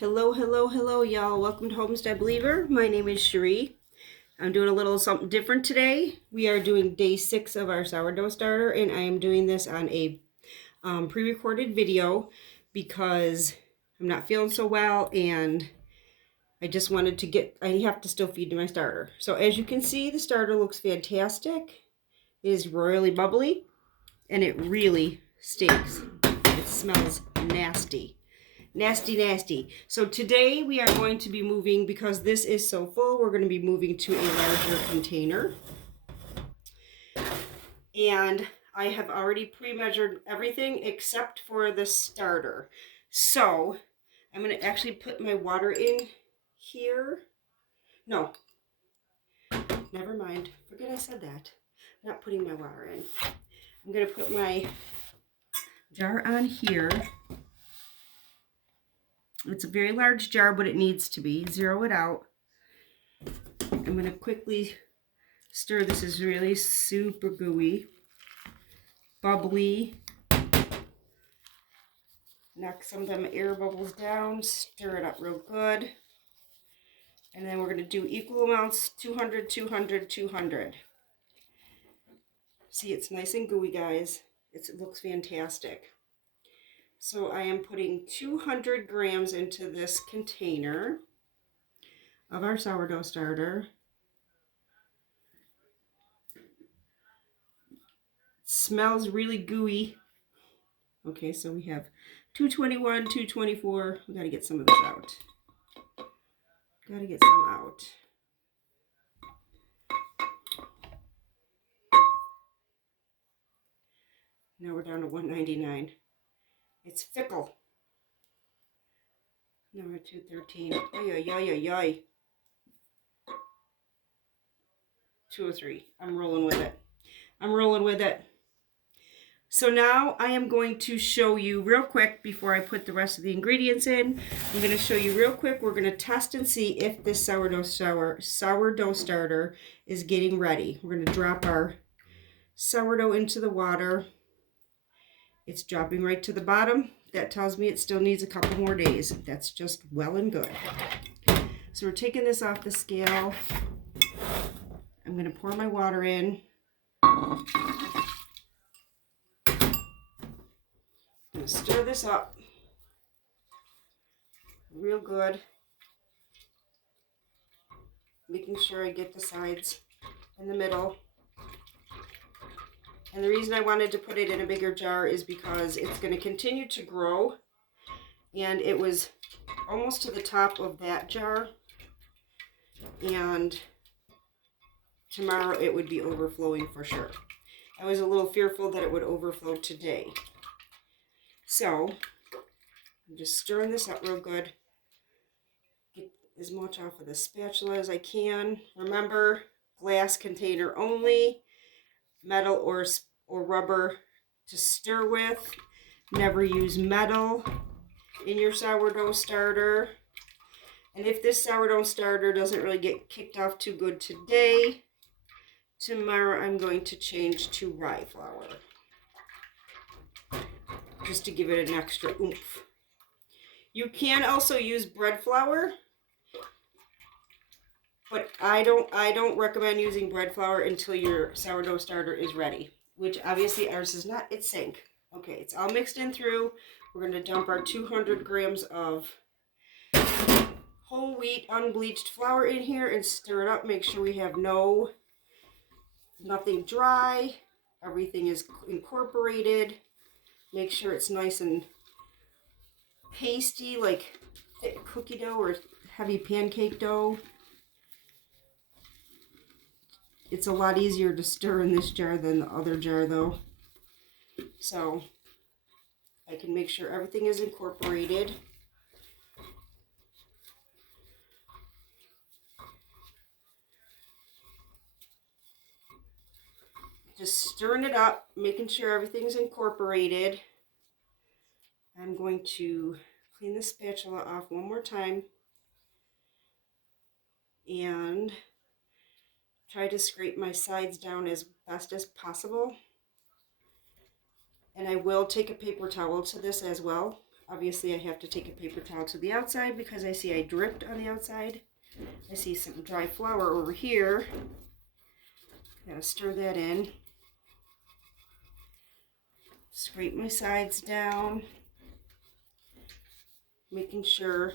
Hello, hello, hello, y'all. Welcome to Homestead Believer. My name is Cherie. I'm doing a little something different today. We are doing day 6 of our sourdough starter, and I am doing this on a pre-recorded video because I'm not feeling so well, and I just wanted to I have to still feed my starter. So as you can see, the starter looks fantastic. It is royally bubbly, and it really stinks. It smells nasty. Nasty, nasty. So today we are going to be moving, because this is so full, we're going to be moving to a larger container. And I have already pre-measured everything except for the starter. So I'm going to actually put my water in here. No, never mind. Forget I said that. I'm not putting my water in. I'm going to put my jar on here. It's a very large jar, but it needs to be. Zero it out. I'm going to quickly stir. This is really super gooey, bubbly. Knock some of them air bubbles down, stir it up real good. And then we're going to do equal amounts, 200, 200, 200. See, it's nice and gooey, guys. It looks fantastic. So I am putting 200 grams into this container of our sourdough starter. It smells really gooey. Okay, so we have 221, 224. We got to get some of this out. Got to get some out. Now we're down to 199. It's fickle. Now we're at 213. Ay, ay, ay, ay, ay. 203. I'm rolling with it. I'm rolling with it. So now I am going to show you real quick, before I put the rest of the ingredients in, I'm going to show you real quick. We're going to test and see if this sourdough starter is getting ready. We're going to drop our sourdough into the water. It's dropping right to the bottom. That tells me it still needs a couple more days. That's just well and good. So we're taking this off the scale. I'm going to pour my water in. I'm going to stir this up real good, making sure I get the sides in the middle. And the reason I wanted to put it in a bigger jar is because it's going to continue to grow, and it was almost to the top of that jar, and tomorrow it would be overflowing for sure. I was a little fearful that it would overflow today. So I'm just stirring this up real good. Get as much off of the spatula as I can. Remember, glass container only, metal or rubber to stir with. Never use metal in your sourdough starter. And if this sourdough starter doesn't really get kicked off too good today, tomorrow I'm going to change to rye flour, just to give it an extra oomph. You can also use bread flour, but I don't recommend using bread flour until your sourdough starter is ready, which obviously ours is not. It's sync. Okay, it's all mixed in through. We're going to dump our 200 grams of whole wheat unbleached flour in here and stir it up. Make sure we have nothing dry. Everything is incorporated. Make sure it's nice and pasty, like thick cookie dough or heavy pancake dough. It's a lot easier to stir in this jar than the other jar though. So I can make sure everything is incorporated. Just stirring it up, making sure everything's incorporated. I'm going to clean the spatula off one more time and try to scrape my sides down as best as possible. And I will take a paper towel to this as well. Obviously I have to take a paper towel to the outside because I see I dripped on the outside. I see some dry flour over here. Gotta stir that in. Scrape my sides down, making sure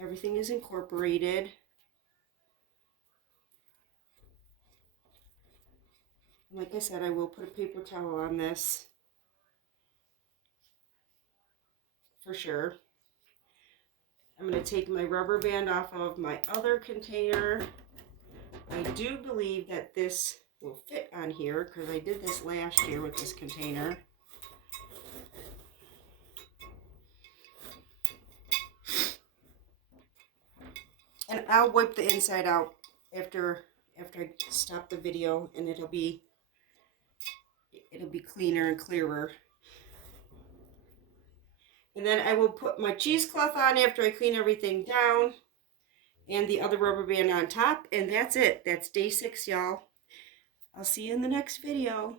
everything is incorporated. Like I said, I will put a paper towel on this for sure. I'm going to take my rubber band off of my other container. I do believe that this will fit on here because I did this last year with this container. And I'll wipe the inside out after I stop the video, and it'll be cleaner and clearer. And then I will put my cheesecloth on after I clean everything down, and the other rubber band on top, and that's it. That's day 6, y'all. I'll see you in the next video.